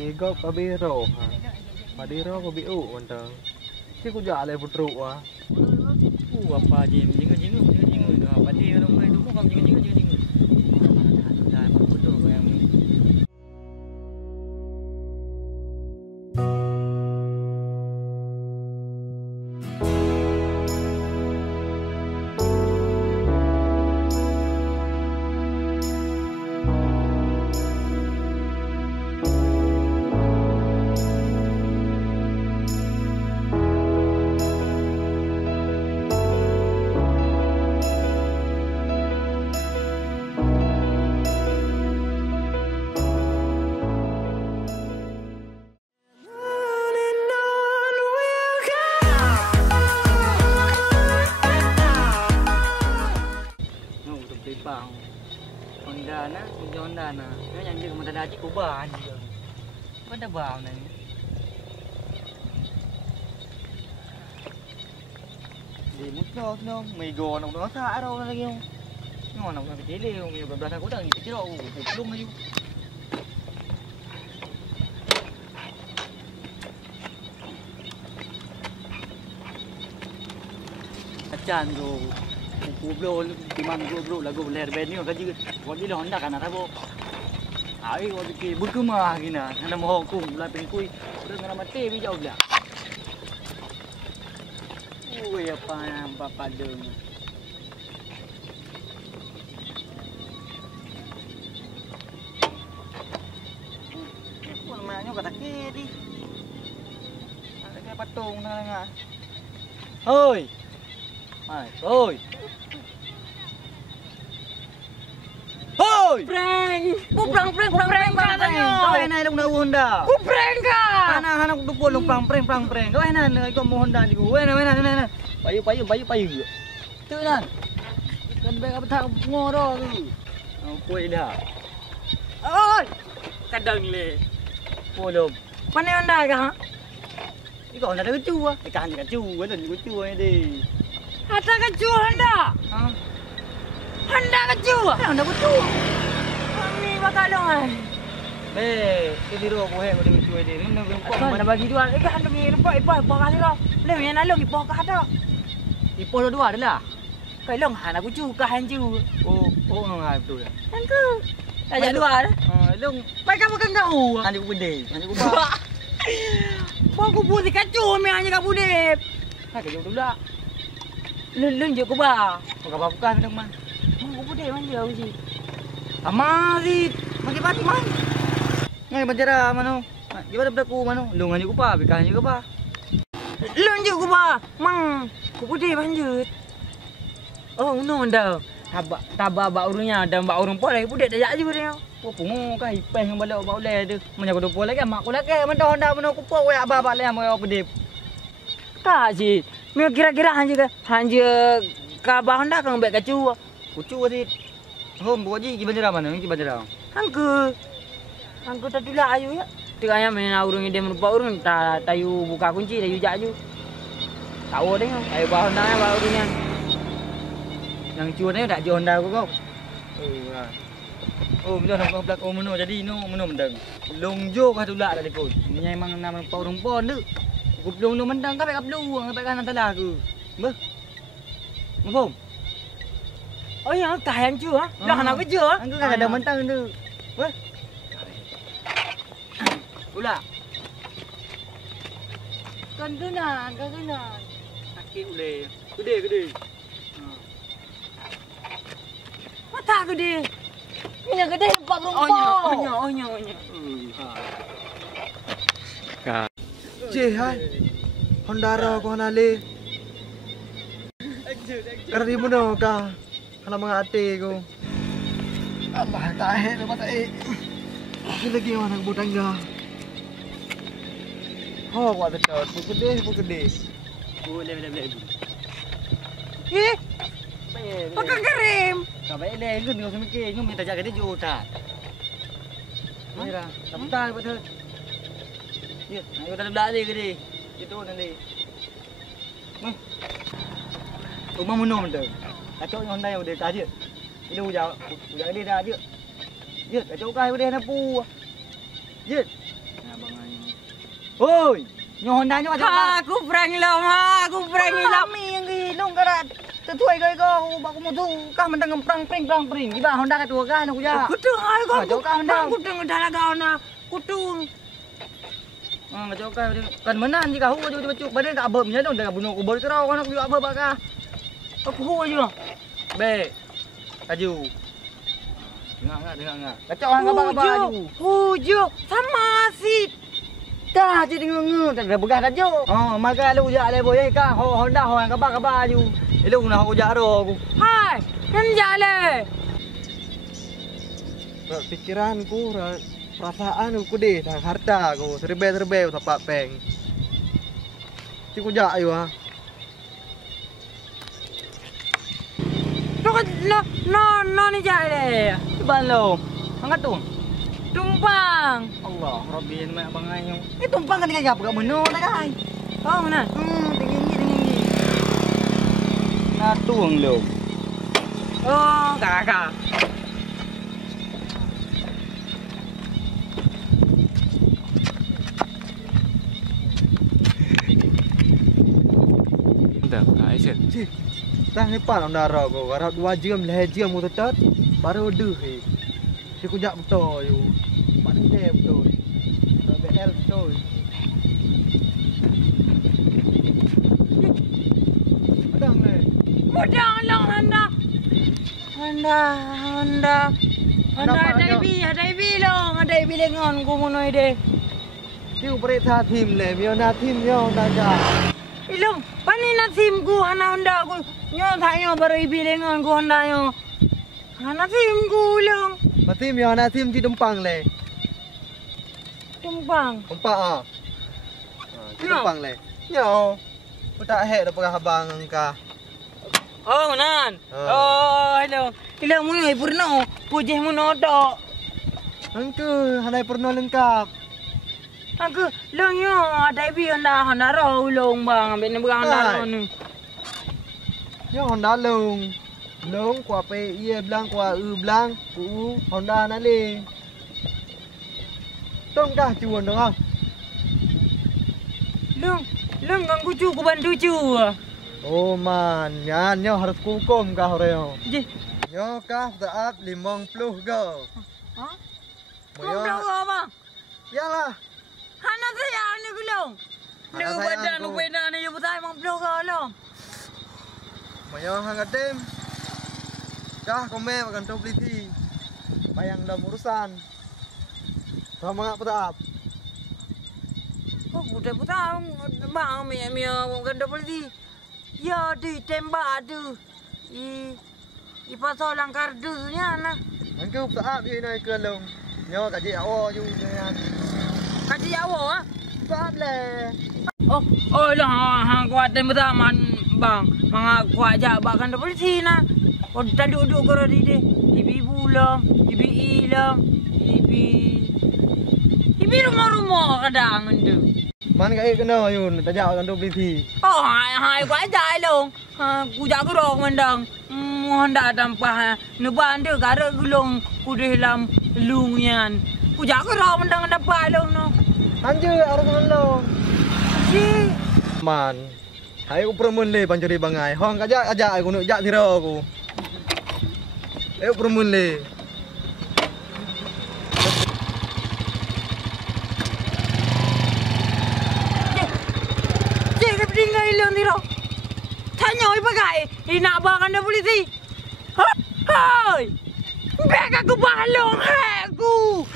Digop kabiro ha. Padiro ko biu mantang. Ci ku jale putru wa. Apa jingu. Apa dia orang main tu kau jingu. Dah betul yang Honda na. Nó nhận được một đá chỉ của bà anh rồi. Có đã vào này. Đi mất nó mày gò nó xa đâu nó kêu. Ngon nó phải chế liều nhiều bà thằng có đằng gì chế độ cục luôn hay. Chan rồi. Gublo timan gublo lagu ler bed ni kan juga wadi lo Honda kan atabo ai wadi ki burkuma gina ana mo kum la pen kui dengan mate bi jauh dah oi apa padung maknanya kata ke di ada kayak patung nang oi oi oi prank katanya kau enak dong dah Honda ku prank ka anak tu pun prank kau enak kau mau Honda ni kau enak payu tu nan kan baik apa tak ngoro tu kau dah oi kadang le belum mana Honda ka ha ni kau Honda dah kecu ah kan kecu kecu ni ada kecu Honda ha Honda kecu Honda kecu kami bakal dong ai ke biro ko he ko de kecu de ni mana bagi dua kan demi ipo kasih lo le yang nalong ipo ka ada ipo dua adalah kai long han aku cu ka han cu oh ngai betul ya kan ke ajak dua long pai kamu kan kau han aku gede han aku ba aku putih kecu me hanya ka budep ha ke jauh dah lun je ko ba kau apa bukan dong man aku budep man jauh sih amazit magi bat man ngai bajara mano gimana pada ku mano lungan juga pa bikan juga pa lun je ko ba mang ku budep man je oh no dah taba ba urungnya dan ba urung pole budep dah je dia oh pungu ka ipeh yang balik ba oleh tu manya ko dopo lagi mak ko lagi man Honda mano ku po ya ba le mo pedip tak sih me kira-kira hanje ka ba Honda kang baik kecu kucu tadi hom boji gimana mana ni gimana Angku tadi lah ayu ya. Tinggalnya main urung ide merupa urung tayu buka kunci tayu jaju. Tahu deh ayo bawa Honda ya bawa urungnya. Yang cuannya tak jual Honda aku kau. Oh bila nak belak oh meno jadi meno mendang. Longjo kah tu lah tadi kau. Nyai mang nama merupa urung pon tu. Aku belum mendang kau backup dulu sampai kanan telah aku. Beh. Ngomong. Oh ya, kahan cu ha. Dah nak kerja. Angku kan ada mentang tu. Weh. Pula. Kan kena. Sakit ule. Gede. Mata gede. Punya gede nampak rumput. Oh nya. Je hai. Honda ro ko nale. Kari mono ka. Kalau mengate ko. Allah tahe lepas tahe. Ini lagi mana budang ga. Oh, kuat betul. Gede. Boleh. Eh. Pakai krim. Kau baik le kan kau semikir ngum minta jaga dia juta. Mira, tak betul. Ya, ayo dalam dak dia gede. Itu nanti. Mah. Rumah menum tu. Kacau Honda yang dia tak je. Ini ujak dia dah je. Je, kacau kai dia nak pu. Je. Oi, nyo Honda nyo Ha, aku prank long ha, aku prank long. Kami yang gilong kada tertuai kau baku mutu kah mendang prang pring. Iba Honda ka tua kan aku ya. Kutung hai kau. Jauh kah Honda. Kutung dah kau na. Kutung. Jauh kah kan menan jika hu baju badan ka abem nya dong dah bunuh kubur kerau kan aku abem baka. Aku hu aja. Be. Kaju. Dengar. Kacau hang abang baju. Hujo sama sit. Dah jadi ngeut dah begah dah jo. Oh, maka lu ja le boy ka Honda ho hang abang baju. Lu nak aku ja ro aku. Hai, kan jale. Pikiranku, perasaanku deh, tentang harta aku serbe tapak peng. Ciku jak ayo ha. No ni jale. Ban lo. Hangat tu. Tumpang. Allah, Rabbi ni mak bangai yo. Tumpang kan dia apa meno tak kai. Oh, mana? Tinggi. Nah, tuang lo. Oh, kakak. Dah, Aisyah. Tang hepan on darah aku, garap 2 jam lah jam aku tetat baru deh. Ciku jak betul yo. Pandai betul. BL betul. Adang le. Mudang long Honda. Ada ibi long, ada ibi lengon ku monoi de. Ciku beri tha tim le, mio na tim yo daga. Ilong, pani na sim ku hana Honda ku. Nyo thayo baru ibi lengon ku Honda yo. Hana sim ku long. Mati mio na tim di Dempang le. Tumpang. Empat ah. Di Dempang le. Yo. Aku tak hek dah pegah abang engkau. Oh, nan. Oh, hello. Hello mu ai purno. Pujih mu notok. Engkau hanai pernah lengkap. Aku long yo ada ibi Honda ro long bang, ben bang Honda ro ni. Yo Honda long qua pe ia blang qua blang ku Honda na le. Tong dah cuan dong ah. Long aku cu ku bantu cu. Oh man, nyan nyo harus kukum kah oreo. Je. Nyo kah taat 50 go. Ha? Moyo. Kau apa? Yalah. Hana saya ni gulong. Lu Hana badan sayang lu ku. beda ni you betai 50 kau long. Moyo hang adem. Kah kome makan tu beli ti. Bayang dalam urusan. Sama ngak taat. Oh, budak bang mi kan double di. Ya di tembak tu. I pasal langkar dusnya na. Engkau taat di nai ke long. Nyo kaji awo ju nyan. Kaji awak ah. Taat le. Oh lah hang kuat tembak man bang. Mga kuat jak bakan double di na. Oh tadi duduk kau di deh. Ibi bulam, ibi ilam, ibi rumah kadang tu. Man ka kena yun, tajak kan tu beli ti. Oh hai quá dài luôn. Ku jak ku rong mendang. Honda tanpa neban dia gara gulung ku dalam lungian. Ku jak ku rong mendang dapat long no. Anje arus long. Si. Man. Hai aku permun le Mencuri Bangai. Hong ajak aku nak jak tira aku. Ayo permun le. Tinggal ilang tiro. Tanya oi pakai. Ina bakan dah polisi. Hai. Bek aku balong aku.